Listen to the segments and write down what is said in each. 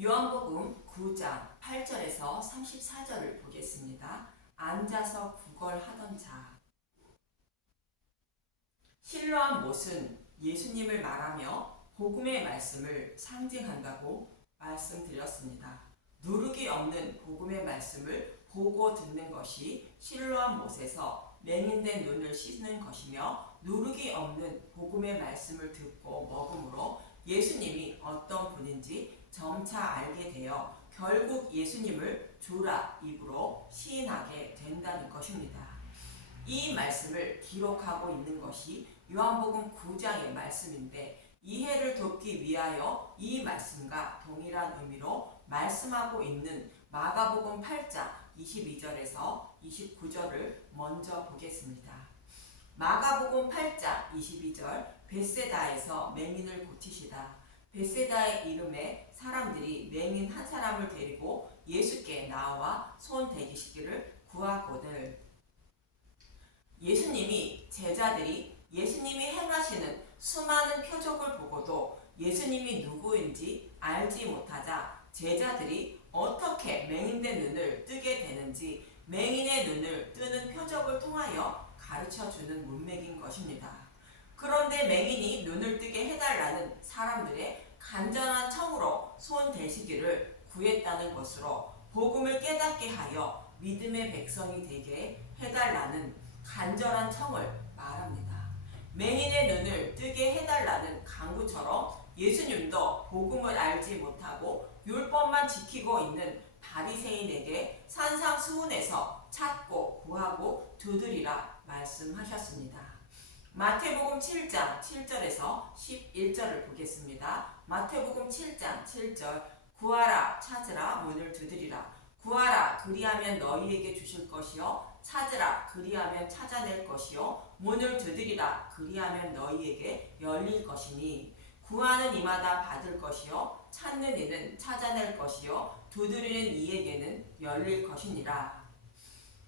요한복음 9장 8절에서 34절을 보겠습니다. 앉아서 구걸하던 자. 실로암 못은 예수님을 말하며 복음의 말씀을 상징한다고 말씀드렸습니다. 누룩이 없는 복음의 말씀을 보고 듣는 것이 실로암 못에서 맹인된 눈을 씻는 것이며, 누룩이 없는 복음의 말씀을 듣고 먹음으로 예수님이 어떤 분인지 점차 알게 되어 결국 예수님을 주라 입으로 시인하게 된다는 것입니다. 이 말씀을 기록하고 있는 것이 요한복음 9장의 말씀인데, 이해를 돕기 위하여 이 말씀과 동일한 의미로 말씀하고 있는 마가복음 8장 22절에서 29절을 먼저 보겠습니다. 마가복음 8장 22절, 벳세다에서 맹인을 고치시다. 벳세다의 이름에 사람들이 맹인 한 사람을 데리고 예수께 나와 손 대기시기를 구하거늘, 예수님이 제자들이 예수님이 행하시는 수많은 표적을 보고도 예수님이 누구인지 알지 못하자 제자들이 어떻게 맹인의 눈을 뜨게 되는지 맹인의 눈을 뜨는 표적을 통하여 가르쳐주는 문맥인 것입니다. 그런데 맹인이 눈을 뜨게 해달라는 사람들의 간절한 청으로 손 대시기를 구했다는 것으로 복음을 깨닫게 하여 믿음의 백성이 되게 해달라는 간절한 청을 말합니다. 맹인의 눈을 뜨게 해달라는 강구처럼 예수님도 복음을 알지 못하고 율법만 지키고 있는 바리새인에게 산상수훈에서 찾고 구하고 두드리라 말씀하셨습니다. 마태복음 7장 7절에서 11절을 보겠습니다. 마태복음 7장 7절, 구하라 찾으라 문을 두드리라. 구하라 그리하면 너희에게 주실 것이요, 찾으라 그리하면 찾아낼 것이요, 문을 두드리라 그리하면 너희에게 열릴 것이니, 구하는 이마다 받을 것이요, 찾는 이는 찾아낼 것이요, 두드리는 이에게는 열릴 것이니라.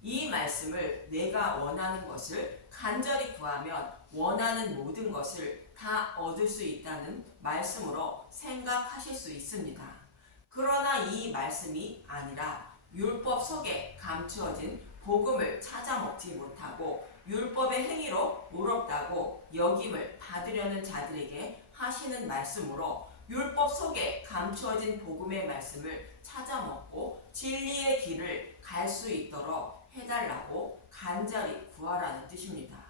이 말씀을 내가 원하는 것을 간절히 구하면 원하는 모든 것을 다 얻을 수 있다는 말씀으로 생각하실 수 있습니다. 그러나 이 말씀이 아니라 율법 속에 감추어진 복음을 찾아 먹지 못하고 율법의 행위로 의롭다고 여김을 받으려는 자들에게 하시는 말씀으로, 율법 속에 감추어진 복음의 말씀을 찾아 먹고 진리의 길을 갈 수 있도록 해달라고 간절히 구하라는 뜻입니다.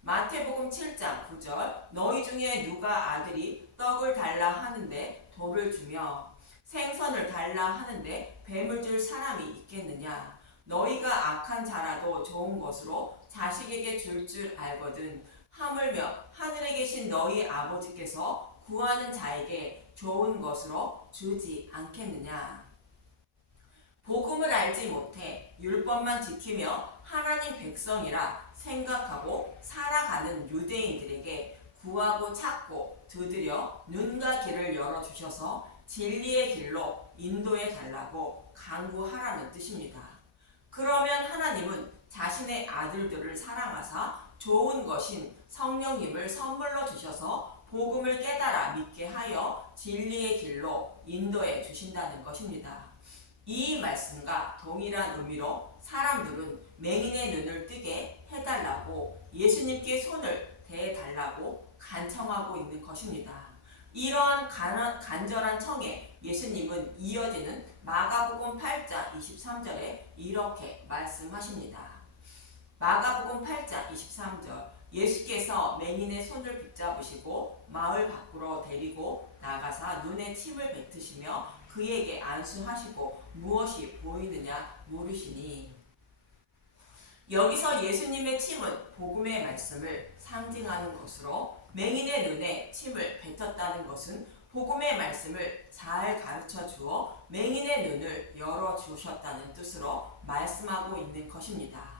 마태복음 7장 9절, 너희 중에 누가 아들이 떡을 달라 하는데 돌을 주며 생선을 달라 하는데 뱀을 줄 사람이 있겠느냐? 너희가 악한 자라도 좋은 것으로 자식에게 줄 알거든 하물며 하늘에 계신 너희 아버지께서 구하는 자에게 좋은 것으로 주지 않겠느냐? 복음을 알지 못해 율법만 지키며 하나님 백성이라 생각하고 살아가는 유대인들에게 구하고 찾고 두드려 눈과 귀를 열어주셔서 진리의 길로 인도해 달라고 간구하라는 뜻입니다. 그러면 하나님은 자신의 아들들을 사랑하사 좋은 것인 성령님을 선물로 주셔서 복음을 깨달아 믿게 하여 진리의 길로 인도해 주신다는 것입니다. 이 말씀과 동일한 의미로 사람들은 맹인의 눈을 뜨게 해달라고 예수님께 손을 대달라고 간청하고 있는 것입니다. 이러한 간절한 청에 예수님은 이어지는 마가복음 8장 23절에 이렇게 말씀하십니다. 마가복음 8장 23절, 예수께서 맹인의 손을 붙잡으시고 마을 밖으로 데리고 나가사 눈에 침을 뱉으시며 그에게 안수하시고 무엇이 보이느냐 물으시니, 여기서 예수님의 침은 복음의 말씀을 상징하는 것으로 맹인의 눈에 침을 뱉었다는 것은 복음의 말씀을 잘 가르쳐 주어 맹인의 눈을 열어주셨다는 뜻으로 말씀하고 있는 것입니다.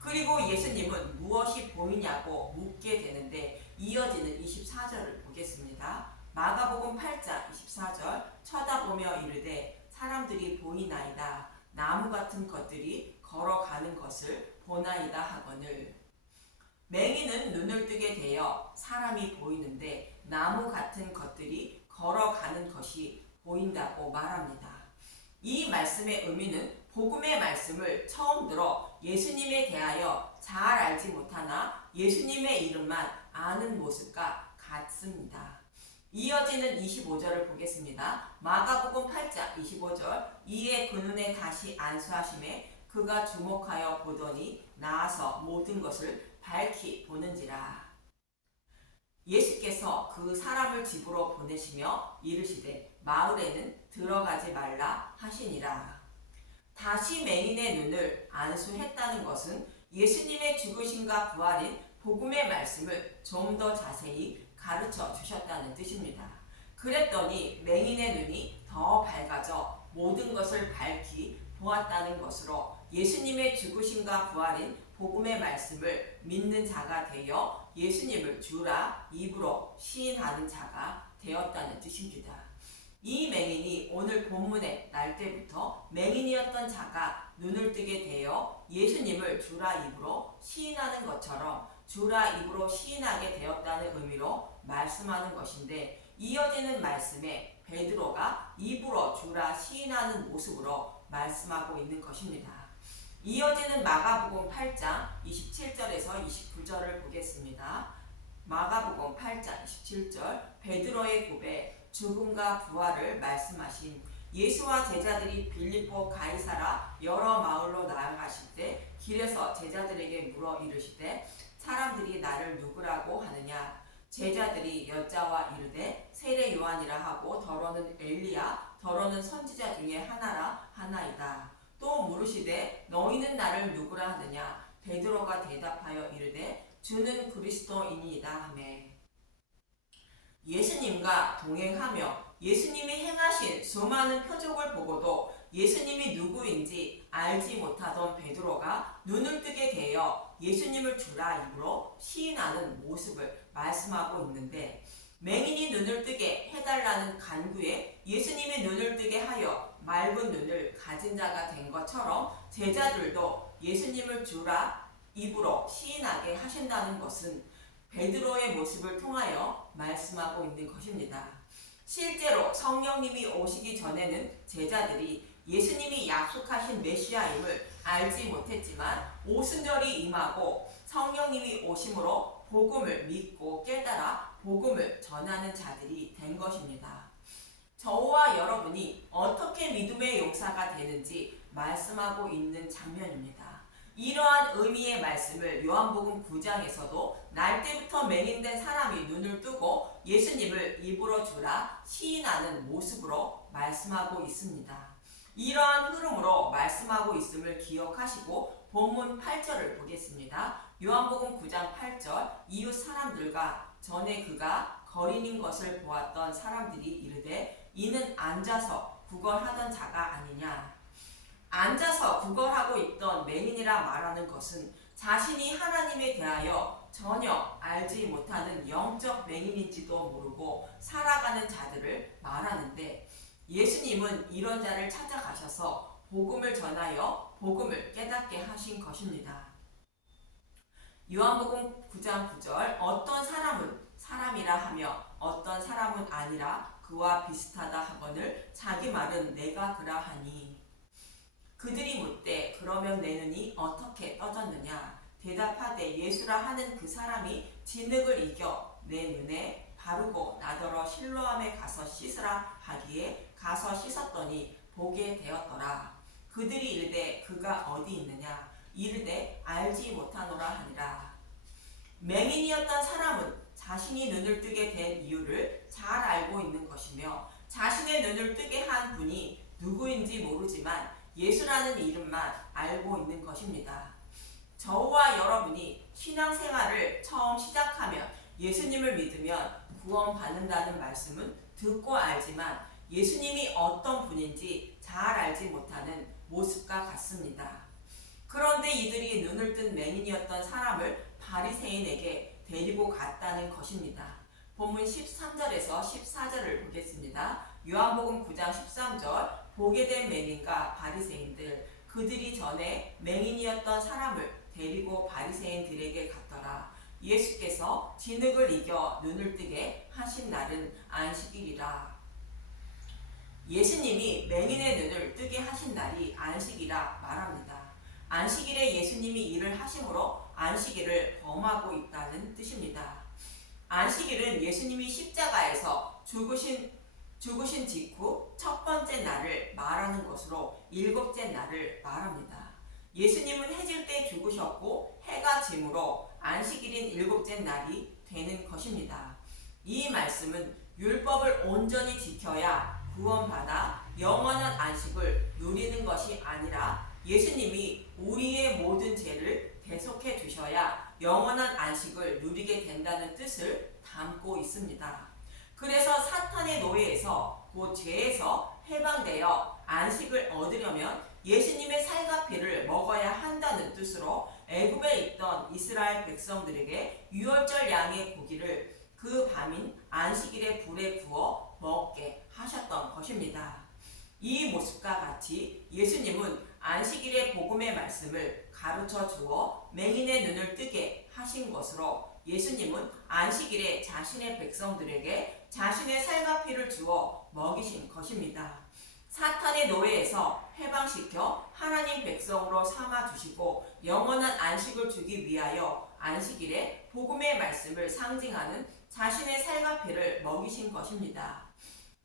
그리고 예수님은 무엇이 보이냐고 묻게 되는데 이어지는 24절을 보겠습니다. 마가복음 8장 24절, 쳐다보며 이르되 사람들이 보이나이다. 나무 같은 것들이 걸어가는 것을 보나이다 하거늘, 맹인은 눈을 뜨게 되어 사람이 보이는데 나무 같은 것들이 걸어가는 것이 보인다고 말합니다. 이 말씀의 의미는 복음의 말씀을 처음 들어 예수님에 대하여 잘 알지 못하나 예수님의 이름만 아는 모습과 같습니다. 이어지는 25절을 보겠습니다. 마가복음 8장 25절. 이에 그 눈에 다시 안수하심에 그가 주목하여 보더니 나아서 모든 것을 밝히 보는지라. 예수께서 그 사람을 집으로 보내시며 이르시되 마을에는 들어가지 말라 하시니라. 다시 맹인의 눈을 안수했다는 것은 예수님의 죽으심과 부활인 복음의 말씀을 좀 더 자세히 가르쳐 주셨다는 뜻입니다. 그랬더니 맹인의 눈이 더 밝아져 모든 것을 밝히 보았다는 것으로 예수님의 죽으심과 부활인 복음의 말씀을 믿는 자가 되어 예수님을 주라 입으로 시인하는 자가 되었다는 뜻입니다. 이 맹인이 오늘 본문의 날 때부터 맹인이었던 자가 눈을 뜨게 되어 예수님을 주라 입으로 시인하는 것처럼 주라 입으로 시인하게 되었다는 의미로 말씀하는 것인데, 이어지는 말씀에 베드로가 입으로 주라 시인하는 모습으로 말씀하고 있는 것입니다. 이어지는 마가복음 8장 27절에서 29절을 보겠습니다. 마가복음 8장 27절. 베드로의 고백, 죽음과 부활을 말씀하신 예수와 제자들이 빌립보 가이사라 여러 마을로 나아가실 때 길에서 제자들에게 물어 이르시되 사람들이 나를 누구라고 하느냐. 제자들이 여짜와 이르되 세례 요한이라 하고 더러는 엘리야 더러는 선지자 중에 하나라 하나이다. 또 물으시되 너희는 나를 누구라 하느냐. 베드로가 대답하여 이르되 주는 그리스도이니이다 하매. 예수님과 동행하며 예수님이 행하신 수많은 표적을 보고도 예수님이 누구인지 알지 못하던 베드로가 눈을 뜨게 되어 예수님을 주라 입으로 시인하는 모습을 말씀하고 있는데, 맹인이 눈을 뜨게 해달라는 간구에 예수님이 눈을 뜨게 하여 맑은 눈을 가진 자가 된 것처럼 제자들도 예수님을 주라 입으로 시인하게 하신다는 것은 베드로의 모습을 통하여 말씀하고 있는 것입니다. 실제로 성령님이 오시기 전에는 제자들이 예수님이 약속하신 메시아임을 알지 못했지만 오순절이 임하고 성령님이 오심으로 복음을 믿고 깨달아 복음을 전하는 자들이 된 것입니다. 저와 여러분이 어떻게 믿음의 용사가 되는지 말씀하고 있는 장면입니다. 이러한 의미의 말씀을 요한복음 9장에서도 날 때부터 맹인된 사람이 눈을 뜨고 예수님을 입으로 주라 시인하는 모습으로 말씀하고 있습니다. 이러한 흐름으로 말씀하고 있음을 기억하시고 본문 8절을 보겠습니다. 요한복음 9장 8절. 이웃 사람들과 전에 그가 거린인 것을 보았던 사람들이 이르되 이는 앉아서 구걸하던 자가 아니냐. 앉아서 구걸하고 있던 맹인이라 말하는 것은 자신이 하나님에 대하여 전혀 알지 못하는 영적 맹인인지도 모르고 살아가는 자들을 말하는데, 예수님은 이런 자를 찾아가셔서 복음을 전하여 복음을 깨닫게 하신 것입니다. 요한복음 9장 9절. 어떤 사람은 사람이라 하며 어떤 사람은 아니라 그와 비슷하다 하거늘 자기 말은 내가 그라 하니. 그들이 묻되 그러면 내 눈이 어떻게 떠졌느냐. 대답하되 예수라 하는 그 사람이 진흙을 이겨 내 눈에 바르고 나더러 실로암에 가서 씻으라 하기에 가서 씻었더니 보게 되었더라. 그들이 이르되 그가 어디 있느냐. 이르되 알지 못하노라 하니라. 맹인이었던 사람은 자신이 눈을 뜨게 된 이유를 잘 알고 있는 것이며 자신의 눈을 뜨게 한 분이 누구인지 모르지만 예수라는 이름만 알고 있는 것입니다. 저와 여러분이 신앙생활을 처음 시작하면 예수님을 믿으면 구원받는다는 말씀은 듣고 알지만 예수님이 어떤 분인지 잘 알지 못하는 모습과 같습니다. 그런데 이들이 눈을 뜬 맹인이었던 사람을 바리새인에게 데리고 갔다는 것입니다. 본문 13절에서 14절을 보겠습니다. 요한복음 9장 13절. 보게 된 맹인과 바리새인들, 그들이 전에 맹인이었던 사람을 데리고 바리새인들에게 갔더라. 예수께서 진흙을 이겨 눈을 뜨게 하신 날은 안식일이라. 예수님이 맹인의 눈을 뜨게 하신 날이 안식이라 말합니다. 안식일에 예수님이 일을 하심으로 안식일을 범하고 있다는 뜻입니다. 안식일은 예수님이 십자가에서 죽으신 직후 첫 번째 날을 말하는 것으로 일곱째 날을 말합니다. 예수님은 해질 때 죽으셨고 해가 지므로 안식일인 일곱째 날이 되는 것입니다. 이 말씀은 율법을 온전히 지켜야 구원받아 영원한 안식을 누리는 것이 아니라 예수님이 우리의 모든 죄를 대속해 주셔야 영원한 안식을 누리게 된다는 뜻을 담고 있습니다. 그래서 사탄의 노예에서 곧 죄에서 해방되어 안식을 얻으려면 예수님의 살과 피를 먹어야 한다는 뜻으로 애굽에 있던 이스라엘 백성들에게 유월절 양의 고기를 그 밤인 안식일에 불에 구워 먹게 하셨던 것입니다. 이 모습과 같이 예수님은 안식일의 복음의 말씀을 가르쳐 주어 맹인의 눈을 뜨게 하신 것으로 예수님은 안식일에 자신의 백성들에게 자신의 살과 피를 주어 먹이신 것입니다. 사탄의 노예에서 해방시켜 하나님 백성으로 삼아주시고 영원한 안식을 주기 위하여 안식일에 복음의 말씀을 상징하는 자신의 살과 피를 먹이신 것입니다.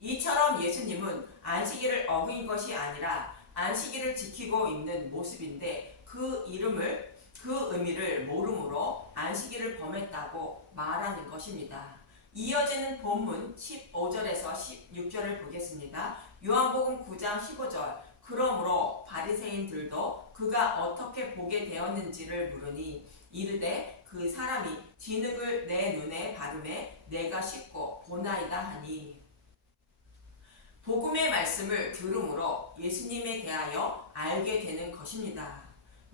이처럼 예수님은 안식일을 어긴 것이 아니라 안식일을 지키고 있는 모습인데 그 의미를 모름으로 안식일을 범했다고 말하는 것입니다. 이어지는 본문 15절에서 16절을 보겠습니다. 요한복음 9장 15절. 그러므로 바리새인들도 그가 어떻게 보게 되었는지를 물으니 이르되 그 사람이 진흙을 내 눈에 바르매 내가 씻고 보나이다 하니. 복음의 말씀을 들음으로 예수님에 대하여 알게 되는 것입니다.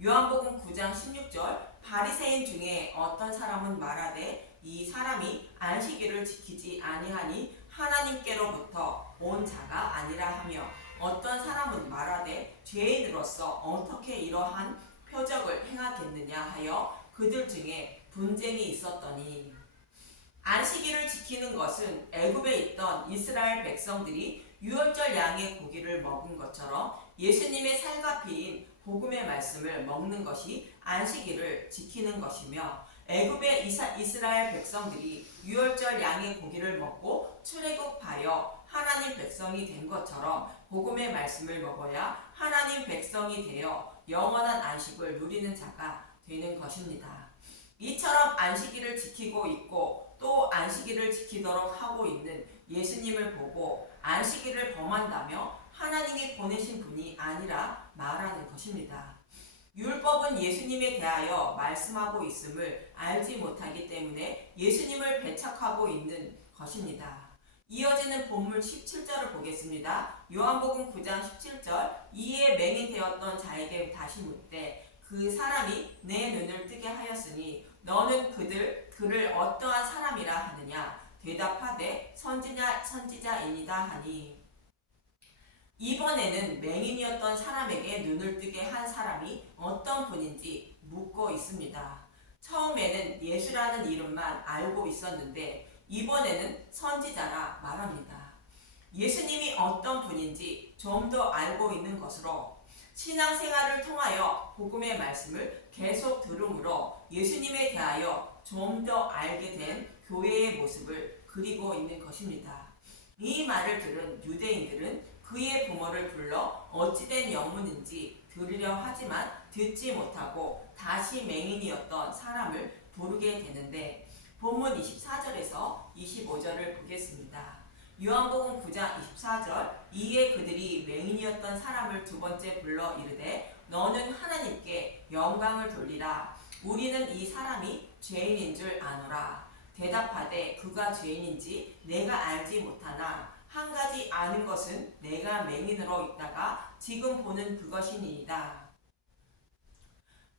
요한복음 9장 16절. 바리새인 중에 어떤 사람은 말하되 이 사람이 안식일을 지키지 아니하니 하나님께로부터 온 자가 아니라 하며 어떤 사람은 말하되 죄인으로서 어떻게 이러한 표적을 행하겠느냐 하여 그들 중에 분쟁이 있었더니. 안식일을 지키는 것은 애굽에 있던 이스라엘 백성들이 유월절 양의 고기를 먹은 것처럼 예수님의 살과 피인 복음의 말씀을 먹는 것이 안식일을 지키는 것이며 애굽의 이스라엘 백성들이 유월절 양의 고기를 먹고 출애굽하여 하나님 백성이 된 것처럼 복음의 말씀을 먹어야 하나님 백성이 되어 영원한 안식을 누리는 자가 되는 것입니다. 이처럼 안식일을 지키고 있고 또 안식일을 지키도록 하고 있는 예수님을 보고 안식일을 범한다며 하나님이 보내신 분이 아니라 말하는 것입니다. 율법은 예수님에 대하여 말씀하고 있음을 알지 못하기 때문에 예수님을 배척하고 있는 것입니다. 이어지는 본문 17절을 보겠습니다. 요한복음 9장 17절. 이에 맹인 되었던 자에게 다시 묻되 그 사람이 내 눈을 뜨게 하였으니 너는 그를 어떠한 사람이라 하느냐. 대답하되 선지자이니이다 하니. 이번에는 맹인이었던 사람에게 눈을 뜨게 한 사람이 어떤 분인지 묻고 있습니다. 처음에는 예수라는 이름만 알고 있었는데 이번에는 선지자라 말합니다. 예수님이 어떤 분인지 좀 더 알고 있는 것으로 신앙생활을 통하여 복음의 말씀을 계속 들음으로 예수님에 대하여 좀 더 알게 된 교회의 모습을 그리고 있는 것입니다. 이 말을 들은 유대인들은 그의 부모를 불러 어찌된 영문인지 들으려 하지만 듣지 못하고 다시 맹인이었던 사람을 부르게 되는데 본문 24절에서 25절을 보겠습니다. 요한복음 9장 24절. 이에 그들이 맹인이었던 사람을 두 번째 불러 이르되 너는 하나님께 영광을 돌리라. 우리는 이 사람이 죄인인 줄 아노라. 대답하되 그가 죄인인지 내가 알지 못하나 한 가지 아는 것은 내가 맹인으로 있다가 지금 보는 그것이니이다.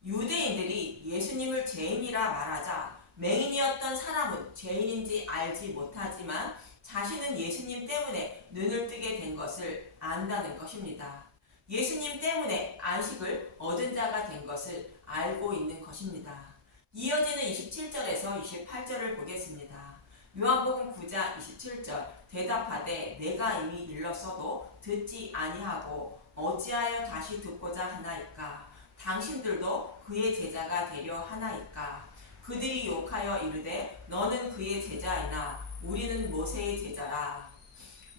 유대인들이 예수님을 죄인이라 말하자 맹인이었던 사람은 죄인인지 알지 못하지만 자신은 예수님 때문에 눈을 뜨게 된 것을 안다는 것입니다. 예수님 때문에 안식을 얻은 자가 된 것을 알고 있는 것입니다. 이어지는 27절에서 28절을 보겠습니다. 요한복음 9장 27절 대답하되 내가 이미 일렀어도 듣지 아니하고 어찌하여 다시 듣고자 하나이까? 당신들도 그의 제자가 되려 하나이까? 그들이 욕하여 이르되 너는 그의 제자이나 우리는 모세의 제자라.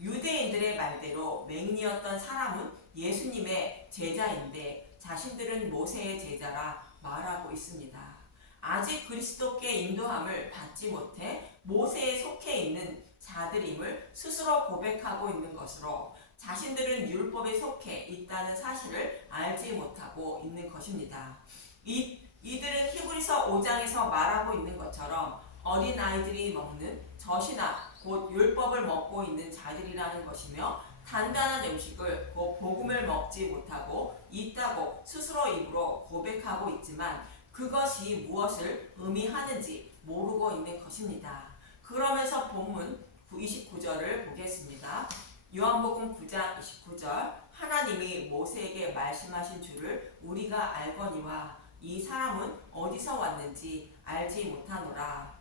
유대인들의 말대로 맹인이었던 사람은 예수님의 제자인데 자신들은 모세의 제자라 말하고 있습니다. 아직 그리스도께 인도함을 받지 못해 모세에 속해 있는 자들임을 스스로 고백하고 있는 것으로 자신들은 율법에 속해 있다는 사실을 알지 못하고 있는 것입니다. 이들은 히브리서 5장에서 말하고 있는 것처럼 어린아이들이 먹는 젖이나 곧 율법을 먹고 있는 자들이라는 것이며 단단한 음식을 곧 복음을 먹지 못하고 있다고 스스로 입으로 고백하고 있지만 그것이 무엇을 의미하는지 모르고 있는 것입니다. 그러면서 본문 29절을 보겠습니다. 요한복음 9장 29절 하나님이 모세에게 말씀하신 줄을 우리가 알거니와 이 사람은 어디서 왔는지 알지 못하노라.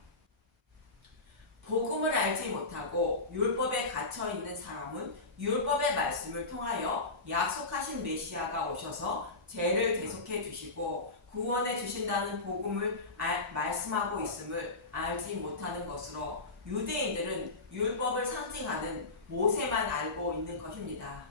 복음을 알지 못하고 율법에 갇혀 있는 사람은 율법의 말씀을 통하여 약속하신 메시아가 오셔서 죄를 대속해 주시고 구원해 주신다는 복음을 말씀하고 있음을 알지 못하는 것으로 유대인들은 율법을 상징하는 모세만 알고 있는 것입니다.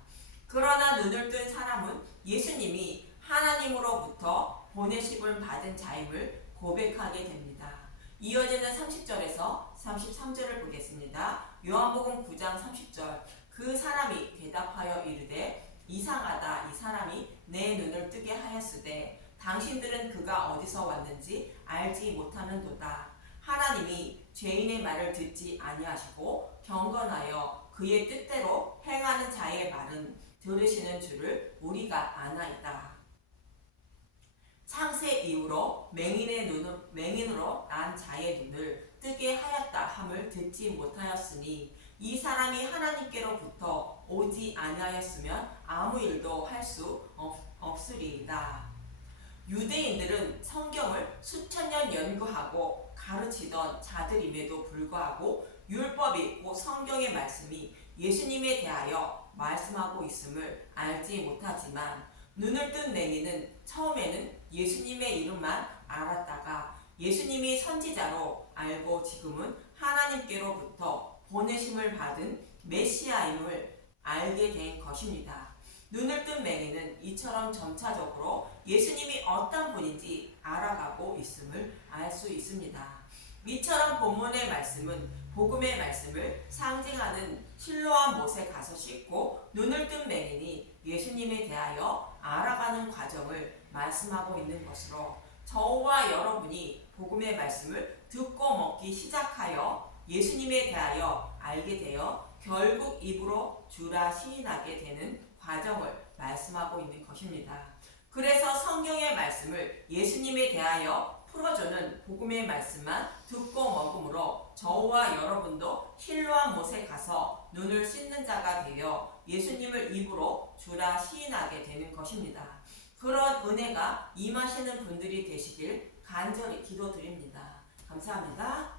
그러나 눈을 뜬 사람은 예수님이 하나님으로부터 보내심을 받은 자임을 고백하게 됩니다. 이어지는 30절에서 33절을 보겠습니다. 요한복음 9장 30절 그 사람이 대답하여 이르되 이상하다. 이 사람이 내 눈을 뜨게 하였으되 당신들은 그가 어디서 왔는지 알지 못하는도다. 하나님이 죄인의 말을 듣지 아니하시고 경건하여 그의 뜻대로 행하는 자의 말은 들으시는 줄을 우리가 아나이다. 창세 이후로 맹인으로 난 자의 눈을 뜨게 하였다 함을 듣지 못하였으니 이 사람이 하나님께로부터 오지 아니하였으면 아무 일도 할 수 없으리이다. 유대인들은 성경을 수천 년 연구하고 가르치던 자들임에도 불구하고 율법이 곧 성경의 말씀이 예수님에 대하여 말씀하고 있음을 알지 못하지만 눈을 뜬 맹인은 처음에는 예수님의 이름만 알았다가 예수님이 선지자로 알고 지금은 하나님께로부터 보내심을 받은 메시아임을 알게 된 것입니다. 눈을 뜬 맹인은 이처럼 점차적으로 예수님이 어떤 분인지 알아가고 있음을 알 수 있습니다. 이처럼 본문의 말씀은 복음의 말씀을 상징하는 실로암 못에 가서 씻고 눈을 뜬 맹인이 예수님에 대하여 알아가는 과정을 말씀하고 있는 것으로 저와 여러분이 복음의 말씀을 듣고 먹기 시작하여 예수님에 대하여 알게 되어 결국 입으로 주라 시인하게 되는 과정을 말씀하고 있는 것입니다. 그래서 성경의 말씀을 예수님에 대하여 풀어주는 복음의 말씀만 듣고 먹음으로 저와 여러분도 실로암 못에 가서 눈을 씻는 자가 되어 예수님을 입으로 주라 시인하게 되는 것입니다. 그런 은혜가 임하시는 분들이 되시길 간절히 기도드립니다. 감사합니다.